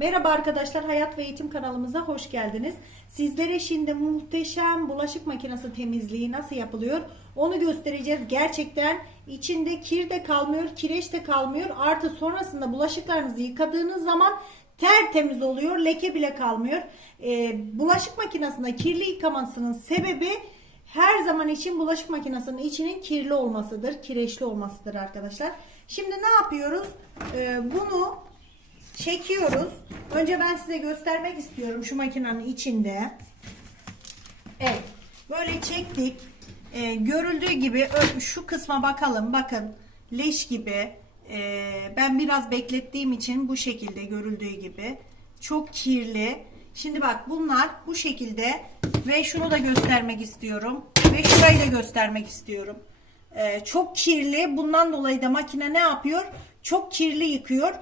Merhaba arkadaşlar, Hayat ve Eğitim kanalımıza hoş geldiniz. Sizlere şimdi muhteşem bulaşık makinesi temizliği nasıl yapılıyor onu göstereceğiz. Gerçekten içinde kir de kalmıyor, kireç de kalmıyor. Artı sonrasında bulaşıklarınızı yıkadığınız zaman tertemiz oluyor, leke bile kalmıyor. Bulaşık makinesinde kirli yıkamasının sebebi her zaman için bulaşık makinesinin içinin kirli olmasıdır, kireçli olmasıdır arkadaşlar. Şimdi ne yapıyoruz? Bunu çekiyoruz. Önce ben size göstermek istiyorum şu makinenin içinde. Evet. Böyle çektik. Görüldüğü gibi şu kısma bakalım. Bakın leş gibi. Ben biraz beklettiğim için bu şekilde görüldüğü gibi. Çok kirli. Şimdi bak bunlar bu şekilde ve şunu da göstermek istiyorum. Ve şurayı da göstermek istiyorum. Çok kirli. Bundan dolayı da makine ne yapıyor? Çok kirli yıkıyor.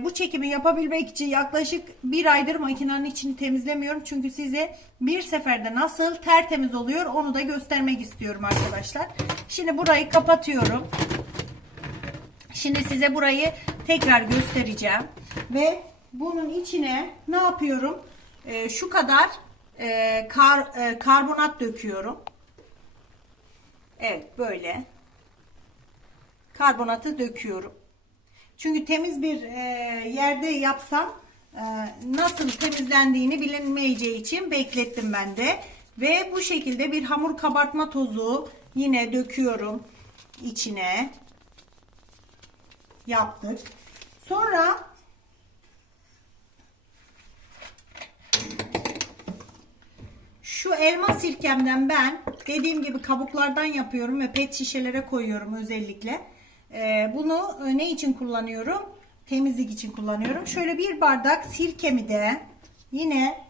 Bu çekimi yapabilmek için yaklaşık bir aydır makinenin içini temizlemiyorum. Çünkü size bir seferde nasıl tertemiz oluyor onu da göstermek istiyorum arkadaşlar. Şimdi burayı kapatıyorum. Şimdi size burayı tekrar göstereceğim. Ve bunun içine ne yapıyorum? Şu kadar karbonat döküyorum. Evet böyle. Karbonatı döküyorum. Çünkü temiz bir yerde yapsam nasıl temizlendiğini bilinmeyeceği için beklettim ben de. Ve bu şekilde bir hamur kabartma tozu yine döküyorum içine. Yaptık. Sonra şu elma sirkemden ben dediğim gibi kabuklardan yapıyorum ve pet şişelere koyuyorum özellikle. Bunu ne için kullanıyorum? Temizlik için kullanıyorum. Şöyle bir bardak sirkemi de yine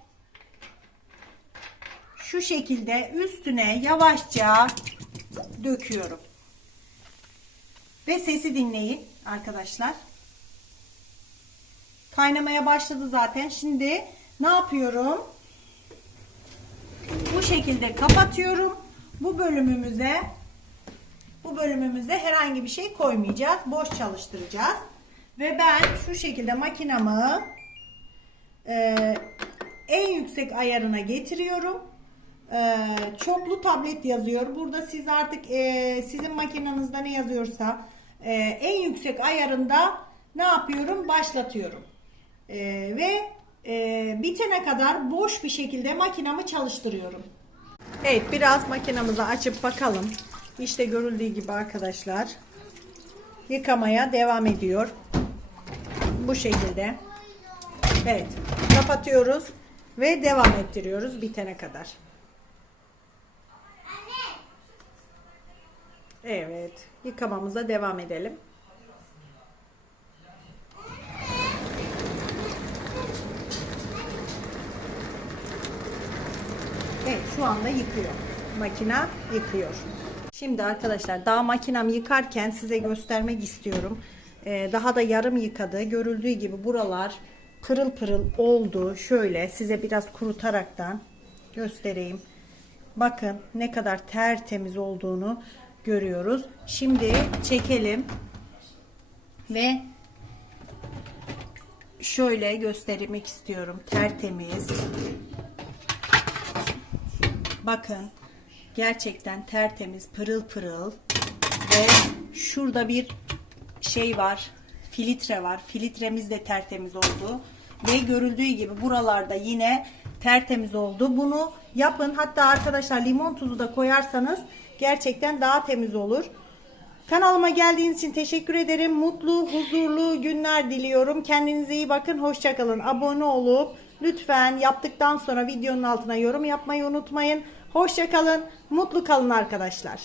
şu şekilde üstüne yavaşça döküyorum. Ve sesi dinleyin arkadaşlar. Kaynamaya başladı zaten. Şimdi ne yapıyorum? Bu şekilde kapatıyorum. Bu bölümümüze herhangi bir şey koymayacağız. Boş çalıştıracağız. Ve ben şu şekilde makinamı en yüksek ayarına getiriyorum. Çoklu tablet yazıyor. Burada siz artık sizin makinenizde ne yazıyorsa en yüksek ayarında ne yapıyorum? Başlatıyorum. Ve bitene kadar boş bir şekilde makinamı çalıştırıyorum. Evet, biraz makinamızı açıp bakalım. İşte görüldüğü gibi arkadaşlar yıkamaya devam ediyor. Bu şekilde. Evet, kapatıyoruz ve devam ettiriyoruz bitene kadar. Evet, yıkamamıza devam edelim. Evet, şu anda yıkıyor. Makina yıkıyor. Şimdi arkadaşlar daha makinem yıkarken size göstermek istiyorum. Daha da yarım yıkadı. Görüldüğü gibi buralar pırıl pırıl oldu. Şöyle size biraz kurutaraktan göstereyim. Bakın ne kadar tertemiz olduğunu görüyoruz. Şimdi çekelim ve şöyle göstermek istiyorum. Tertemiz. Bakın gerçekten tertemiz, pırıl pırıl. Ve şurada bir şey var, filtre var. Filtremiz de tertemiz oldu. Ve görüldüğü gibi buralarda yine tertemiz oldu. Bunu yapın. Hatta arkadaşlar limon tuzu da koyarsanız gerçekten daha temiz olur. Kanalıma geldiğiniz için teşekkür ederim. Mutlu, huzurlu günler diliyorum. Kendinize iyi bakın. Hoşça kalın. Abone olup lütfen yaptıktan sonra videonun altına yorum yapmayı unutmayın. Hoşça kalın. Mutlu kalın arkadaşlar.